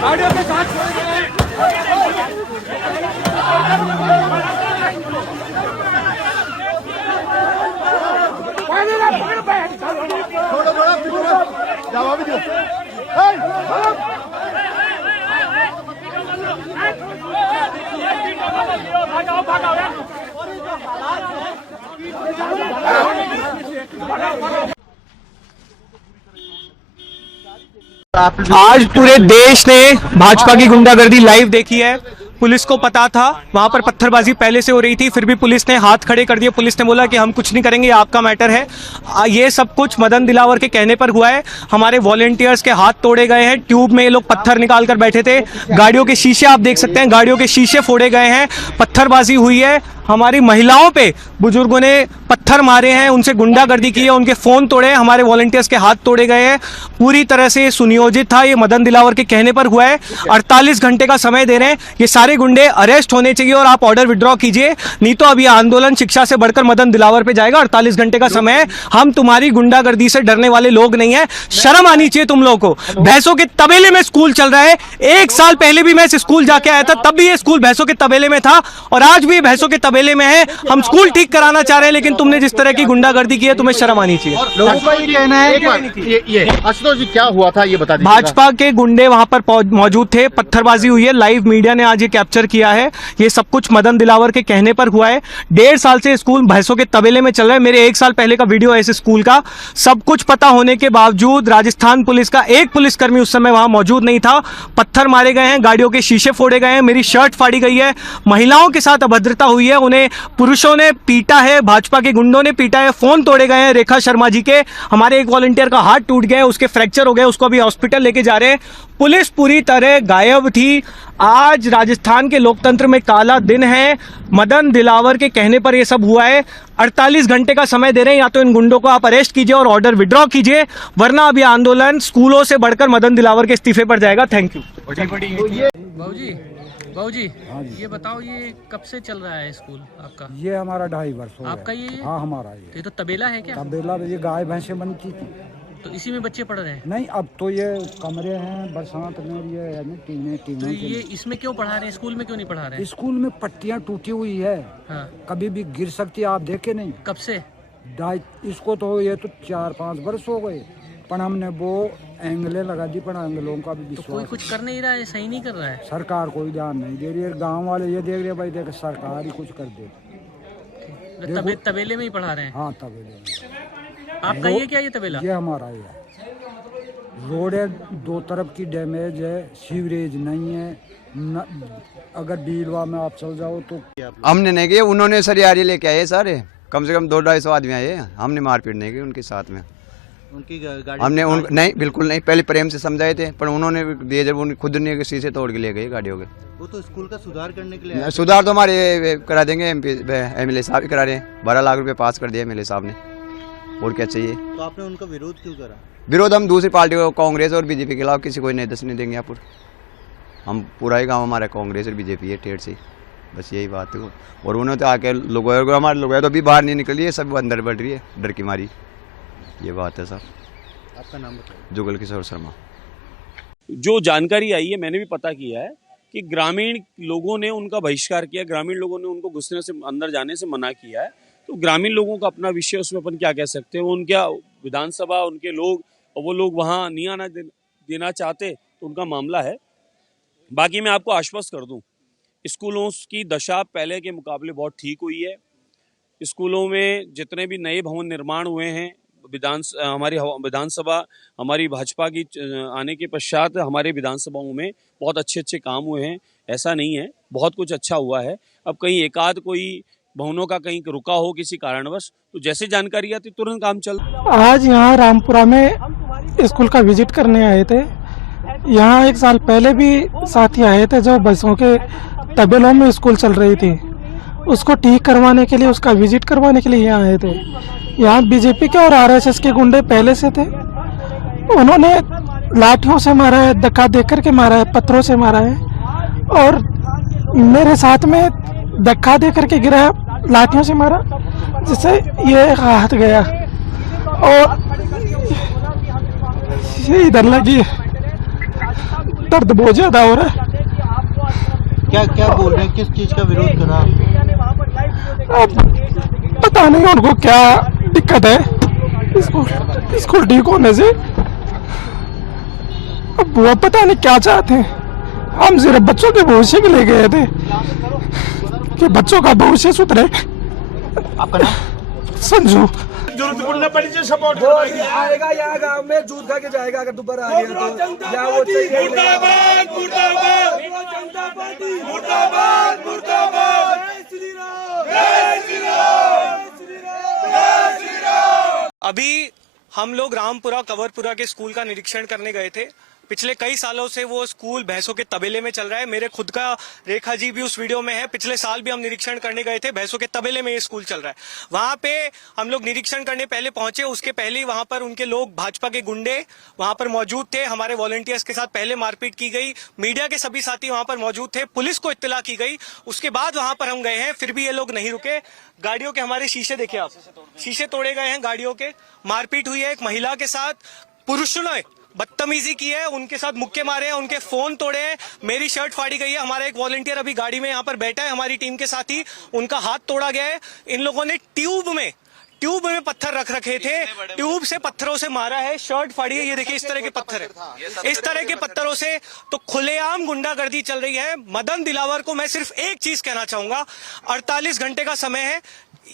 गाड़ियों के साथ छोड़ गए। जवाब दो। आज पूरे देश ने भाजपा की गुंडागर्दी लाइव देखी है। पुलिस को पता था वहां पर पत्थरबाजी पहले से हो रही थी, फिर भी पुलिस ने हाथ खड़े कर दिए। पुलिस ने बोला कि हम कुछ नहीं करेंगे, ये आपका मैटर है। ये सब कुछ मदन दिलावर के कहने पर हुआ है। हमारे वॉलेंटियर्स के हाथ तोड़े गए हैं, ट्यूब में ये लोग पत्थर निकाल कर बैठे थे। गाड़ियों के शीशे आप देख सकते हैं, गाड़ियों के शीशे फोड़े गए हैं, पत्थरबाजी हुई है। हमारी महिलाओं पे बुजुर्गों ने पत्थर मारे हैं, उनसे गुंडागर्दी की है, उनके फोन तोड़े, हमारे वॉलंटियर्स के हाथ तोड़े गए हैं। पूरी तरह से सुनियोजित था, ये मदन दिलावर के कहने पर हुआ है। 48 घंटे का समय दे रहे हैं, ये सारे गुंडे अरेस्ट होने चाहिए और आप ऑर्डर विड्रॉ कीजिए, नहीं तो अब ये आंदोलन शिक्षा से बढ़कर मदन दिलावर पे जाएगा। 48 घंटे का समय है, हम तुम्हारी गुंडागर्दी से डरने वाले लोग नहीं है। शर्म आनी चाहिए तुम लोगों को। भैंसों के तबेले में स्कूल चल रहा है। 1 साल पहले भी मैं इस स्कूल जाके आया था, तब भी ये स्कूल भैंसों के तबेले में था और आज भी भैंसों के तबेले में है। हम स्कूल ठीक कराना चाह रहे हैं, लेकिन तुमने जिस तरह की गुंडागर्दी की है, तुम्हें शर्म आनी चाहिए। लोगों का ये कहना है कि ये आशुतोष जी क्या हुआ था ये बता दीजिए। भाजपा के गुंडे वहां पर मौजूद थे, पत्थरबाजी हुई है, लाइव मीडिया ने आज ये कैप्चर किया है। ये सब कुछ मदन दिलावर के कहने पर हुआ है। 1.5 साल से स्कूल भैंसों के तबेले में चल रहा है। मेरे 1 साल पहले का वीडियो है इस स्कूल का। सब कुछ पता होने के बावजूद राजस्थान पुलिस का एक पुलिसकर्मी उस समय वहां मौजूद नहीं था। पत्थर मारे गए हैं, गाड़ियों के शीशे फोड़े गए हैं, मेरी शर्ट फाड़ी गई है, महिलाओं के साथ अभद्रता हुई है, उन्हें पुरुषों ने पीटा है, भाजपा के गुंडों ने पीटा है, फोन तोड़े गए हैं रेखा शर्मा जी के। हमारे एक वॉलंटियर का हाथ टूट गया है, उसके फ्रैक्चर हो गए, उसको अभी हॉस्पिटल लेके जा रहे हैं। पुलिस पूरी तरह गायब थी। आज राजस्थान के लोकतंत्र में काला दिन है। मदन दिलावर के कहने पर यह सब हुआ है। 48 घंटे का समय दे रहे हैं, या तो इन गुंडों को आप अरेस्ट कीजिए और ऑर्डर विड्रॉ कीजिए, वरना अभी आंदोलन स्कूलों से बढ़कर मदन दिलावर के इस्तीफे पर जाएगा। Thank you. बाबूजी ये बताओ, ये कब से चल रहा है स्कूल आपका? ये हमारा 2.5 वर्ष हो आपका गया। ये? हाँ हमारा ये। तो ये तो तबेला है क्या? तबेला ये गाय भैंसें बनती थी, तो इसी में बच्चे पढ़ रहे हैं? नहीं अब तो ये कमरे हैं, बरसात में ये टीने तो ये इसमें क्यों पढ़ा रहे हैं, स्कूल में क्यों नहीं पढ़ा रहे हैं? स्कूल में पट्टियां टूटी हुई है। हाँ। कभी भी गिर सकती है, आप देखे नहीं? कब से? इसको तो ये तो 4-5 वर्ष हो गए, पर हमने वो एंगलें लगा दी, पर एंगलों का भी तो कोई विश्वास कुछ कर नहीं रहा है, सही नहीं कर रहा है? सरकार कोई ध्यान नहीं दे रही है। गाँव वाले ये देख रहे भाई, देख सरकार ही कुछ कर दे। तबेले में ही पढ़ा रहे हैं? हाँ तबेले में। आपका ये क्या, ये तबेला? ये हमारा ही है। रोड है, 2 तरफ की डैमेज है, सीवरेज नहीं है अगर बीलवा में आप चल जाओ तो। हमने नहीं किया, उन्होंने सरियारी लेके आए सारे, कम से कम 200-250 आदमी आए। हमने मारपीट नहीं की उनके साथ में। उनकी गाड़ी हमने नहीं, बिल्कुल नहीं। पहले प्रेम से समझाए थे, पर उन्होंने दिए जब उन खुद ने शीशे तोड़ के ले गए गाड़ियों के। वो तो स्कूल का सुधार करने के लिए सुधार तो हमारे करा देंगे, MLA साहब ही करा रहे हैं। 12 लाख रुपए पास कर दिया MLA साहब ने, और क्या चाहिए। तो आपने उनका विरोध क्यों करा? विरोध हम दूसरी पार्टी को, कांग्रेस और बीजेपी के खिलाफ किसी को नहीं दस नहीं देंगे। यहाँ पर हम पूरा ही गाँव हमारा कांग्रेस और बीजेपी है, टेढ़ से, बस यही बात है। और उन्होंने तो आके लोगों, हमारे लोग तो अभी बाहर नहीं निकली है, सब अंदर बढ़ रही है डर की मारी। ये बात है सर। आपका नाम बताइए। जुगल किशोर शर्मा। जो जानकारी आई है, मैंने भी पता किया है कि ग्रामीण लोगों ने उनका बहिष्कार किया, ग्रामीण लोगों ने उनको घुसने से, अंदर जाने से मना किया है। तो ग्रामीण लोगों का अपना विषय, उसमें अपन क्या कह सकते हैं। वो उनका विधानसभा, उनके लोग, और वो लोग वहाँ नहीं आना देना चाहते तो उनका मामला है। बाकी मैं आपको आश्वस्त कर दूं, स्कूलों की दशा पहले के मुकाबले बहुत ठीक हुई है। स्कूलों में जितने भी नए भवन निर्माण हुए हैं, हमारी विधानसभा, हमारी भाजपा की आने के पश्चात हमारे विधानसभाओं में बहुत अच्छे अच्छे काम हुए हैं। ऐसा नहीं है, बहुत कुछ अच्छा हुआ है। अब कहीं एकाध कोई भवनों का कहीं रुका हो किसी कारणवश, तो जैसे जानकारी आती तुरंत काम चल। आज यहाँ रामपुरा में स्कूल का विजिट करने आए थे। यहाँ 1 साल पहले भी साथी आए थे जो बसों के तबेलों में स्कूल चल रही थी, उसको ठीक करवाने के लिए, उसका विजिट करवाने के लिए यहाँ आए थे। यहाँ बीजेपी के और आरएसएस के गुंडे पहले से थे। उन्होंने लाठियों से मारा है, धक्का देकर के मारा है, पत्थरों से मारा है, और मेरे साथ में धक्का देकर के गिराया, लाठियों से मारा, जिससे ये हाथ गया और ये इधर लगी। दर्द बहुत ज्यादा हो रहा है। क्या क्या बोल रहे हैं, किस चीज का विरोध करा? अब पता नहीं उनको क्या दिक्कत है स्कूल ठीक होने से। अब वो पता नहीं क्या चाहते हैं। हम सिर्फ बच्चों के भविष्य के लिए गए थे कि बच्चों का भविष्य सुधरे। आपका नाम? संजू। सपोर्ट आएगा यहाँ गांव में जूत खा के जाएगा अगर दोबारा आ गया तो। या वो मुर्दाबाद मुर्दाबाद जनता पार्टी मुर्दाबाद मुर्दाबाद जय श्री राम जय श्री राम जय श्री राम। अभी हम लोग रामपुरा कवरपुरा के स्कूल का निरीक्षण करने गए थे। पिछले कई सालों से वो स्कूल भैंसों के तबेले में चल रहा है। मेरे खुद का रेखा जी भी उस वीडियो में है। पिछले साल भी हम निरीक्षण करने गए थे, भैंसों के तबेले में ये स्कूल चल रहा है। वहां पे हम लोग निरीक्षण करने पहले पहुंचे, उसके पहले वहां पर उनके लोग, भाजपा के गुंडे वहां पर मौजूद थे। हमारे वॉलंटियर्स के साथ पहले मारपीट की गई, मीडिया के सभी साथी वहां पर मौजूद थे, पुलिस को इत्तला की गई। उसके बाद वहां पर हम गए हैं, फिर भी ये लोग नहीं रुके। गाड़ियों के हमारे शीशे देखिए आप, शीशे तोड़े गए हैं गाड़ियों के, मारपीट हुई है। एक महिला के साथ पुरुषों ने बदतमीजी की है, उनके साथ मुक्के मारे हैं, उनके फोन तोड़े हैं, मेरी शर्ट फाड़ी गई है। हमारा एक वॉलंटियर अभी गाड़ी में यहाँ पर बैठा है हमारी टीम के साथ ही, उनका हाथ तोड़ा गया है। इन लोगों ने ट्यूब में पत्थर रख रखे थे, ट्यूब से पत्थरों से मारा है, शर्ट फाड़ी है। ये देखिए इस तरह के पत्थर है, इस तरह के पत्थरों से तो खुलेआम गुंडागर्दी चल रही है। मदन दिलावर को मैं सिर्फ एक चीज कहना चाहूंगा, 48 घंटे का समय है,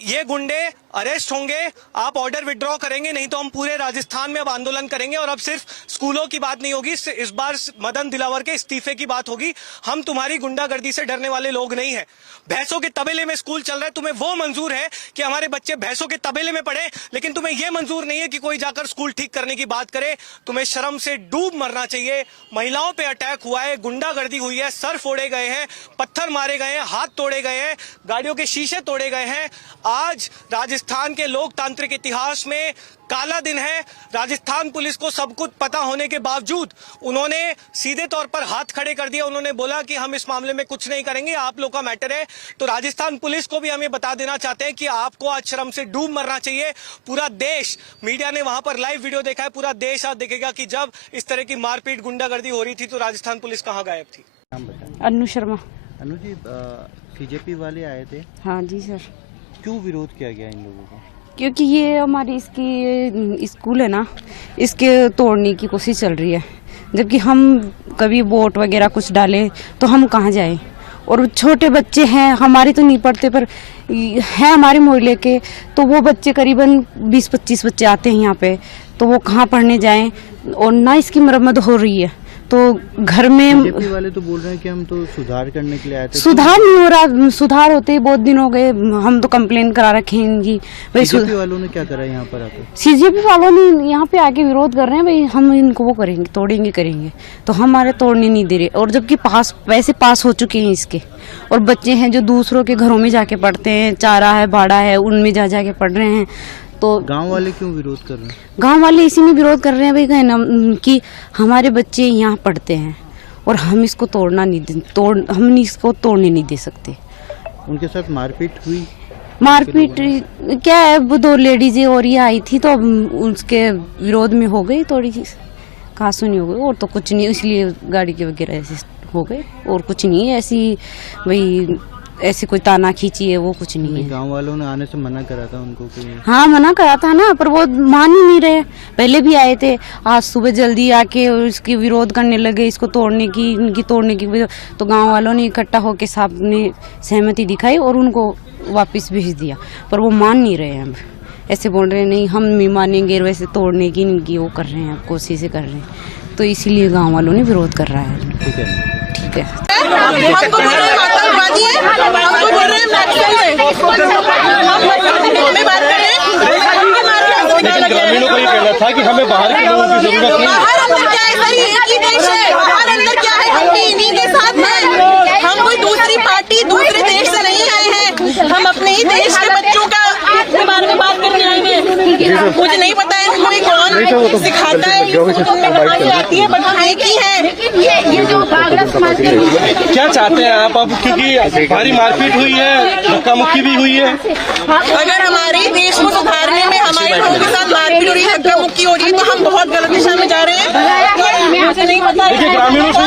ये गुंडे अरेस्ट होंगे। आप ऑर्डर विड्रॉ करेंगे, नहीं तो हम पूरे राजस्थान में अब आंदोलन करेंगे। और अब सिर्फ स्कूलों की बात नहीं होगी, इस बार मदन दिलावर के इस्तीफे की बात होगी। हम तुम्हारी गुंडागर्दी से डरने वाले लोग नहीं है। भैंसों के तबेले में स्कूल चल रहा है, तुम्हें वो मंजूर है कि हमारे बच्चे भैंसों के तबेले में पढ़े, लेकिन तुम्हें यह मंजूर नहीं है कि कोई जाकर स्कूल ठीक करने की बात करे। तुम्हें शर्म से डूब मरना चाहिए। महिलाओं पे अटैक हुआ है, गुंडागर्दी हुई है, सर फोड़े गए हैं, पत्थर मारे गए हैं, हाथ तोड़े गए हैं, गाड़ियों के शीशे तोड़े गए हैं। आज राजस्थान के लोकतांत्रिक इतिहास में काला दिन है। राजस्थान पुलिस को सब कुछ पता होने के बावजूद उन्होंने सीधे तौर पर हाथ खड़े कर दिए। उन्होंने बोला कि हम इस मामले में कुछ नहीं करेंगे, आप लोग का मैटर है। तो राजस्थान पुलिस को भी हम ये बता देना चाहते हैं कि आपको आज शर्म से डूब मरना चाहिए। पूरा देश, मीडिया ने वहां पर लाइव वीडियो देखा है, पूरा देश आज देखेगा कि जब इस तरह की मारपीट गुंडागर्दी हो रही थी तो राजस्थान पुलिस कहाँ गायब थी। अनु शर्मा। अनु जी, बीजेपी वाले आए थे। हाँ जी सर। क्यों विरोध किया गया इन लोगों का? क्योंकि ये हमारी इसकी स्कूल है ना, इसके तोड़ने की कोशिश चल रही है। जबकि हम कभी वोट वगैरह कुछ डालें तो हम कहाँ जाएं, और छोटे बच्चे हैं, हमारे तो नहीं पढ़ते पर हैं हमारे मोहल्ले के, तो वो बच्चे करीबन 20-25 बच्चे आते हैं यहाँ पे, तो वो कहाँ पढ़ने जाएं। और ना इसकी मरम्मत हो रही है, तो घर में बीजेपी वाले तो बोल रहे हैं कि हम तो सुधार करने के लिए आए थे। सुधार नहीं हो रहा, सुधार होते ही बहुत दिन हो गए, हम तो कंप्लेन करा रखे हैं इनकी। बीजेपी वालों ने क्या करा यहाँ पर आकर? सीजेपी वालों ने यहाँ पे आके विरोध कर रहे हैं, भाई हम इनको वो करेंगे, तोड़ेंगे करेंगे, तो हमारे तोड़ने नहीं दे रहे। और जबकि पैसे पास हो चुके हैं इसके, और बच्चे हैं जो दूसरों के घरों में जाके पढ़ते हैं, चारा है, भाड़ा है, उनमें जा जाके पढ़ रहे हैं। तो गांव वाले क्यों विरोध कर रहे हैं? गांव वाले इसी में विरोध कर रहे हैं भाई कि हमारे बच्चे यहाँ पढ़ते हैं और हम इसको हम इसको तोड़ने नहीं दे सकते। उनके साथ मारपीट हुई? मारपीट क्या है, वो 2 लेडीजें और ये आई थी, तो उसके विरोध में हो गई, थोड़ी सी कहासुनी हो गई, और तो कुछ नहीं, इसलिए गाड़ी के वगैरह ऐसे हो गए, और कुछ नहीं है। ऐसी भाई ऐसी कोई ताना खींची है वो कुछ नहीं है। गांव वालों ने आने से मना करा था उनको कि हाँ मना करा था ना, पर वो मान ही नहीं रहे। पहले भी आए थे, आज सुबह जल्दी आके इसकी विरोध करने लगे, इसको तोड़ने की, इनकी तोड़ने की। तो गांव वालों ने इकट्ठा होकर साहब ने सहमति दिखाई और उनको वापस भेज दिया, पर वो मान नहीं रहे हैं। ऐसे बोल रहे हैं नहीं हम नहीं मानेंगे, वैसे तोड़ने की इनकी वो कर रहे हैं, कोशिशें कर रहे हैं, तो इसीलिए गाँव वालों ने विरोध कर रहा है। ठीक है। हमको बोल रहे आतंकवादी है, हमको बोल रहे ग्रामीणों को ये कहना था कि हमें बाहर के लोगों की जरूरत नहीं। बाहर अंदर क्या है सर, एक ही देश है, बाहर अंदर क्या है, हम भी इन्हीं के साथ हैं। हम कोई दूसरी पार्टी दूसरे देश से नहीं आए हैं, हम अपने ही देश के बच्चों का के बारे में बात करने आए हैं। मुझे नहीं पता है कोई कौन सिखाता है, कहानी आती है बताने की है। ये जो बागड़ा समाज के क्या चाहते हैं आप अब, क्योंकि भारी मारपीट हुई है, धक्का मुक्की भी हुई है। अगर हमारे देश को सुधारने में हमारे लोगों के साथ मारपीट हो रही है, धक्का मुक्की हो रही है, तो हम बहुत गलत दिशा में जा रहे हैं। मुझे नहीं पता है। ग्रामीणों से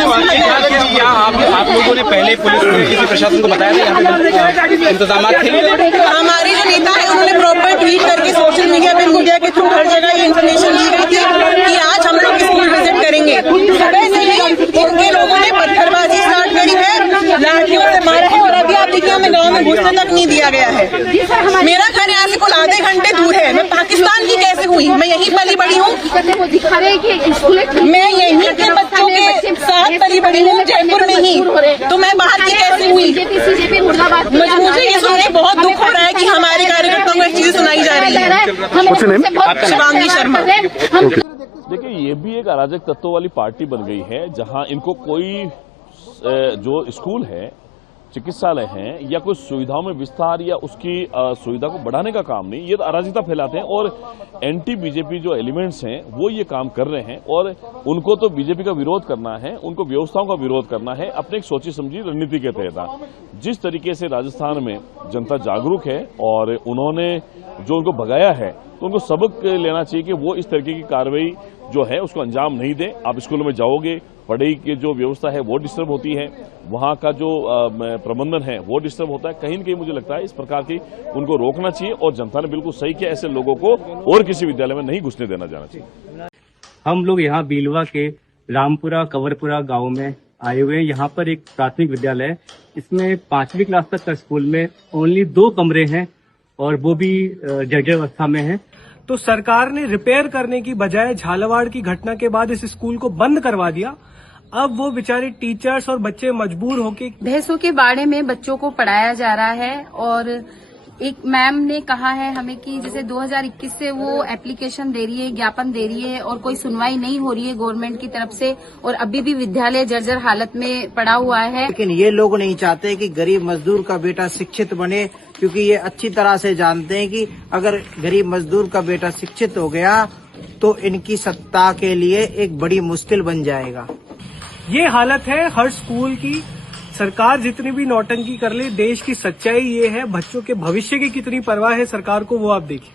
आप लोगों ने पहले पुलिस किसी प्रशासन को बताया था इंतजाम थे? हमारे जो नेता है उन्होंने प्रॉपर ट्वीट करके सोशल मीडिया पे मीडिया के थ्रू हर जगह ये इन्फॉर्मेशन दी गई थी कि आज हम लोग स्कूल विजिट करेंगे। सुबह से ही इनके लोगों ने पत्थरबाजी स्टार्ट करी है, लाठियों से मारा है, और अभी आप देखिए हमें गाँव में घुसने तक नहीं दिया गया है। मेरा घर यहाँ से कुल आधे घंटे दूर है, मैं पाकिस्तान की कैसे हुई, मैं यहीं पली बड़ी हूँ, मैं यहीं के बच्चों के साथ पली बड़ी हूँ जयपुर में ही, तो मैं बाहर की कैसे हुई। मुझे ये सुन के बहुत दुख हो रहा है कि हमारे कार्यकर्ताओं को चीजें सुनाई जा रही है। शिवांगी शर्मा। देखिए, ये भी एक अराजक तत्वों वाली पार्टी बन गई है, जहां इनको कोई जो स्कूल है, चिकित्सालय हैं, या कोई सुविधाओं में विस्तार या उसकी सुविधा को बढ़ाने का काम नहीं, ये तो अराजकता फैलाते हैं। और एंटी बीजेपी जो एलिमेंट्स हैं वो ये काम कर रहे हैं, और उनको तो बीजेपी का विरोध करना है, उनको व्यवस्थाओं का विरोध करना है अपने एक सोची समझी रणनीति के तहत। जिस तरीके से राजस्थान में जनता जागरूक है और उन्होंने जो उनको भगाया है, तो उनको सबक लेना चाहिए कि वो इस तरीके की कार्रवाई जो है उसको अंजाम नहीं दें। आप स्कूलों में जाओगे, पढ़ाई की जो व्यवस्था है वो डिस्टर्ब होती है, वहाँ का जो प्रबंधन है वो डिस्टर्ब होता है। कहीं न कहीं मुझे लगता है इस प्रकार की उनको रोकना चाहिए, और जनता ने बिल्कुल सही किया, ऐसे लोगों को और किसी विद्यालय में नहीं घुसने देना जाना चाहिए। हम लोग यहाँ बीलवा के रामपुरा कंवरपुरा गांव में आए हुए हैं। यहाँ पर एक प्राथमिक विद्यालय है, इसमें 5वीं क्लास तक का स्कूल में ओनली 2 कमरे हैं, और वो भी जर्जर अवस्था में है। तो सरकार ने रिपेयर करने की बजाय झालावाड़ की घटना के बाद इस स्कूल को बंद करवा दिया। अब वो बेचारे टीचर्स और बच्चे मजबूर होके भैंसों के बाड़े में बच्चों को पढ़ाया जा रहा है, और एक मैम ने कहा है हमें कि जैसे 2021 से वो एप्लीकेशन दे रही है, ज्ञापन दे रही है, और कोई सुनवाई नहीं हो रही है गवर्नमेंट की तरफ से, और अभी भी विद्यालय जर्जर हालत में पड़ा हुआ है। लेकिन ये लोग नहीं चाहते कि गरीब मजदूर का बेटा शिक्षित बने, क्योंकि ये अच्छी तरह से जानते हैं कि अगर गरीब मजदूर का बेटा शिक्षित हो गया तो इनकी सत्ता के लिए एक बड़ी मुश्किल बन जाएगा। ये हालत है हर स्कूल की। सरकार जितनी भी नौटंकी कर ले, देश की सच्चाई ये है, बच्चों के भविष्य की कितनी परवाह है सरकार को, वो आप देखिए।